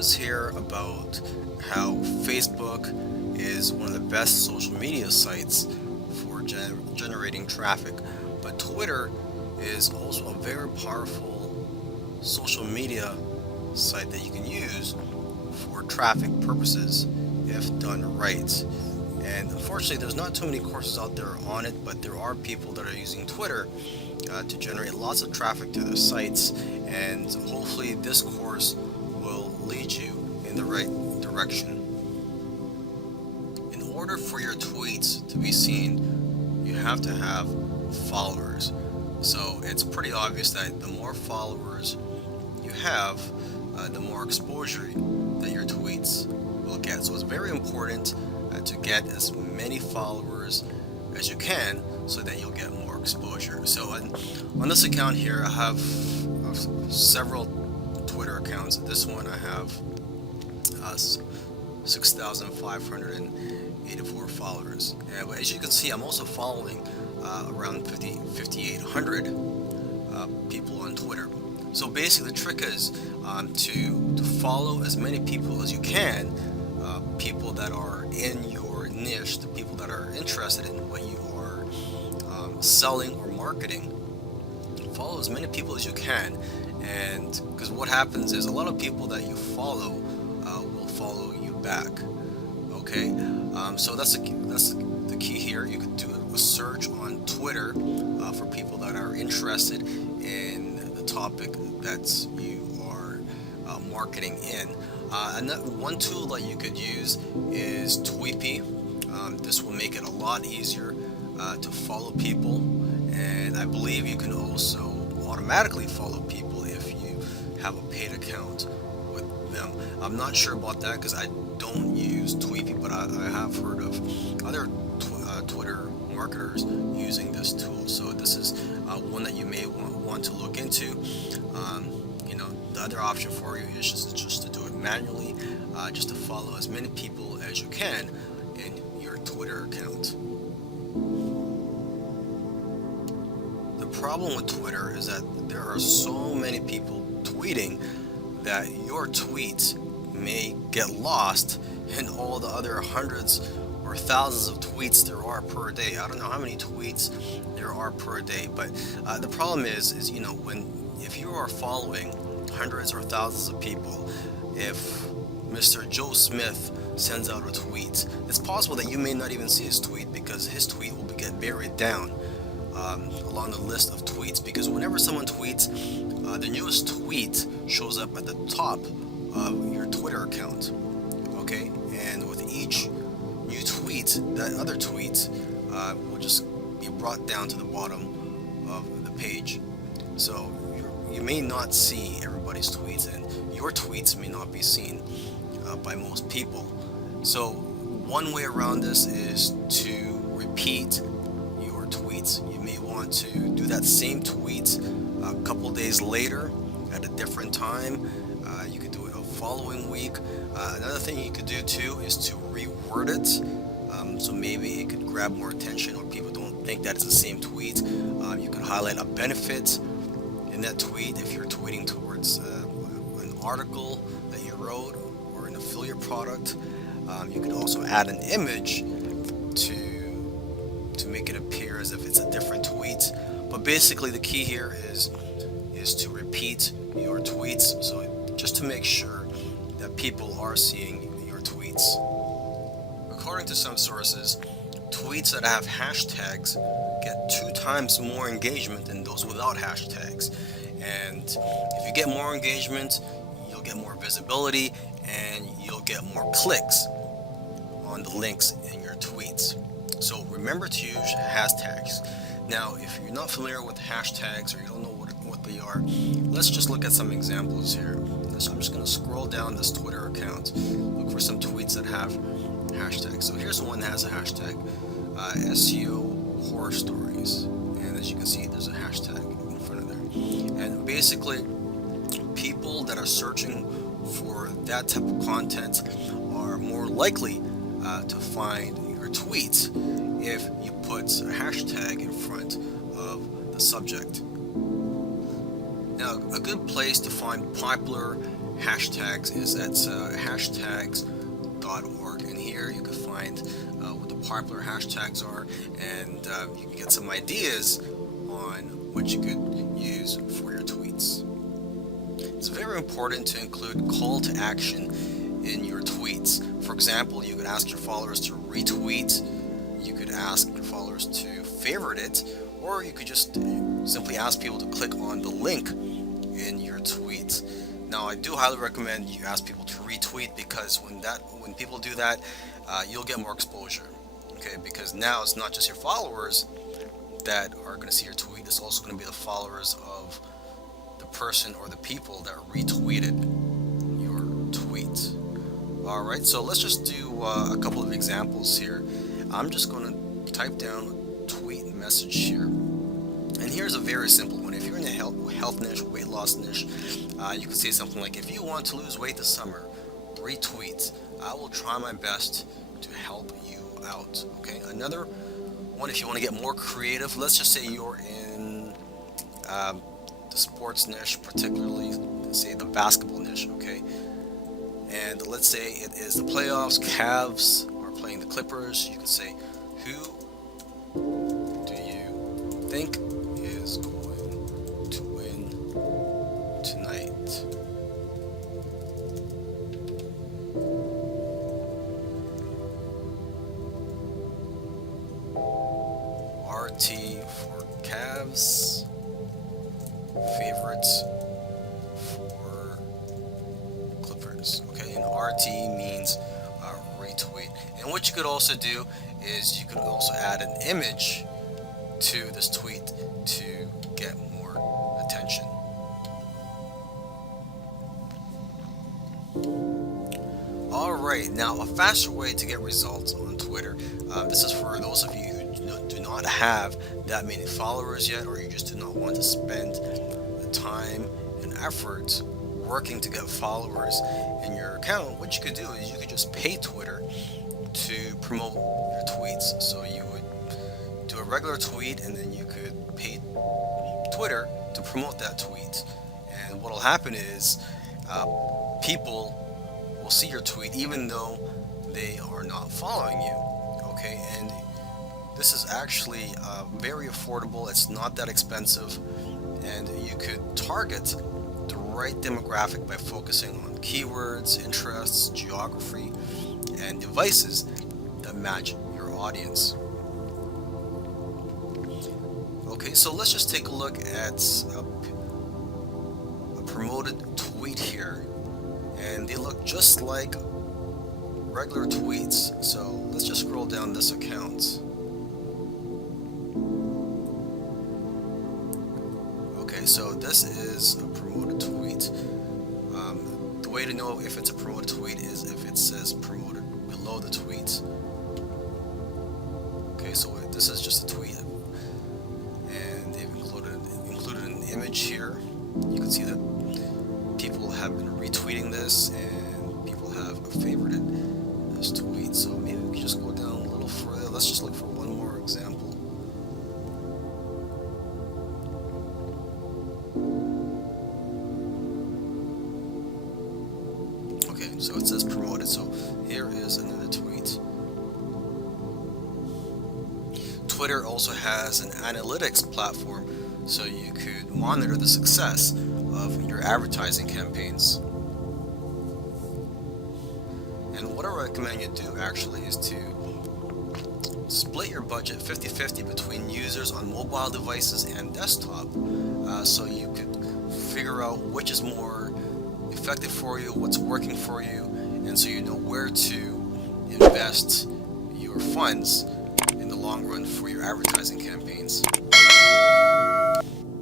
always hear about how Facebook is one of the best social media sites for generating traffic, but Twitter is also a very powerful social media site that you can use for traffic purposes if done right. And unfortunately, there's not too many courses out there on it, but there are people that are using Twitter to generate lots of traffic to their sites, and hopefully this course will lead you in the right direction. In order for your tweets to be seen, you have to have followers. So it's pretty obvious that the more followers you have, the more exposure that your tweets will get. So it's very important to get as many followers as you can so that you'll get more exposure. So on this account here, I have several Twitter accounts. This one I have 6,584 followers. And as you can see, I'm also following around 5,800 people on Twitter. So basically the trick is to follow as many people as you can, people that are in your niche, the people that are interested in what you are selling or marketing. Follow as many people as you can, and because what happens is a lot of people that you follow will follow you back. Okay, so that's the key here. You could do a search on Twitter for people that are interested in the topic that you are marketing in. And one tool that you could use is Tweepy. This will make it a lot easier to follow people, and I believe you can also automatically follow people if you have a paid account with them. I'm not sure about that because I don't use Tweepy, but I have heard of other Twitter marketers using this tool. So this is one that you may want to look into. The other option for you is just to do it manually, just to follow as many people as you can in your Twitter account. The problem with Twitter is that there are so many people tweeting that your tweets may get lost in all the other hundreds or thousands of tweets there are per day. I don't know how many tweets there are per day, but the problem is if you are following hundreds or thousands of people, if Mr. Joe Smith sends out a tweet, it's possible that you may not even see his tweet because his tweet will get buried down along the list of tweets, because whenever someone tweets, the newest tweet shows up at the top of your Twitter account. Okay, and with each new tweet, that other tweet will just be brought down to the bottom of the page. So you may not see everybody's tweets, and your tweets may not be seen by most people. So one way around this is to repeat your tweets. You may want to do that same tweet a couple days later at a different time. You could do it a following week. Another thing you could do too is to reword it, so maybe it could grab more attention, or people don't think that it's the same tweet. You could highlight a benefit in that tweet if you're tweeting towards an article that you wrote or an affiliate product. You could also add an image to make it appear as if it's a different tweet. But basically the key here is to repeat your tweets, so just to make sure that people are seeing your tweets. According to some sources, tweets that have hashtags get 2 times more engagement than those without hashtags. And if you get more engagement, you'll get more visibility, and you'll get more clicks on the links in your tweets. So remember to use hashtags. Now, if you're not familiar with hashtags, or you don't know what they are, let's just look at some examples here. So I'm just going to scroll down this Twitter account, look for some tweets that have hashtags. So here's one that has a hashtag, SEO horror stories, and as you can see, there's a hashtag in front of there. And basically, people that are searching for that type of content are more likely to find your tweets if you put a hashtag in front of the subject. Now, a good place to find popular hashtags is at hashtags.org, and here you can find what the popular hashtags are, and you can get some ideas on what you could use for your tweets. It's very important to include call to action in your tweets. For example, you could ask your followers to retweet, you could ask your followers to favorite it, or you could just simply ask people to click on the link in your tweet. Now, I do highly recommend you ask people to retweet, because when people do that, you'll get more exposure. Okay, because now it's not just your followers that are going to see your tweet, it's also going to be the followers of the person or the people that retweeted your tweet. Alright, so let's just do a couple of examples here. I'm just going to type down tweet message here. And here's a very simple one. If you're in the health niche, weight loss niche, you can say something like, if you want to lose weight this summer, retweet. I will try my best to help you out. Okay, another one, if you want to get more creative, let's just say you're in the sports niche, particularly say the basketball niche, okay? And let's say it is the playoffs, Cavs are playing the Clippers. You can say, who do you think is going to win tonight? RT for Cavs, favorites for Clippers. Okay, and RT means retweet. And what you could also do is you could also add an image to this tweet to get more attention. Alright, now a faster way to get results on Twitter. This is for those of you who do not have that many followers yet, or you just do not want to spend the time and effort working to get followers in your account. What you could do is you could just pay Twitter to promote your tweets. So you would do a regular tweet, and then you could pay Twitter to promote that tweet. And what will happen is people will see your tweet even though they are not following you. Okay, and this is actually very affordable. It's not that expensive, and you could target the right demographic by focusing on keywords, interests, geography, and devices that match your audience. Okay, so let's just take a look at a promoted tweet here, and they look just like regular tweets. So let's just scroll down this account. Okay, so this is a promoted tweet. The way to know if it's a promoted tweet is if it says promoted below the tweet. Okay, so this is just a tweet, and they've included an image here. You can see that people have been retweeting this, and people have favorited this tweet. So maybe we can just go down a little further. Let's just look for one more example. Okay, so it says promoted. So here is another tweet. Twitter also has an analytics platform, so you could monitor the success of your advertising campaigns. And what I recommend you do actually is to split your budget 50-50 between users on mobile devices and desktop, so you could figure out which is more effective for you, what's working for you, and so you know where to invest your funds in the long run for your advertising campaigns.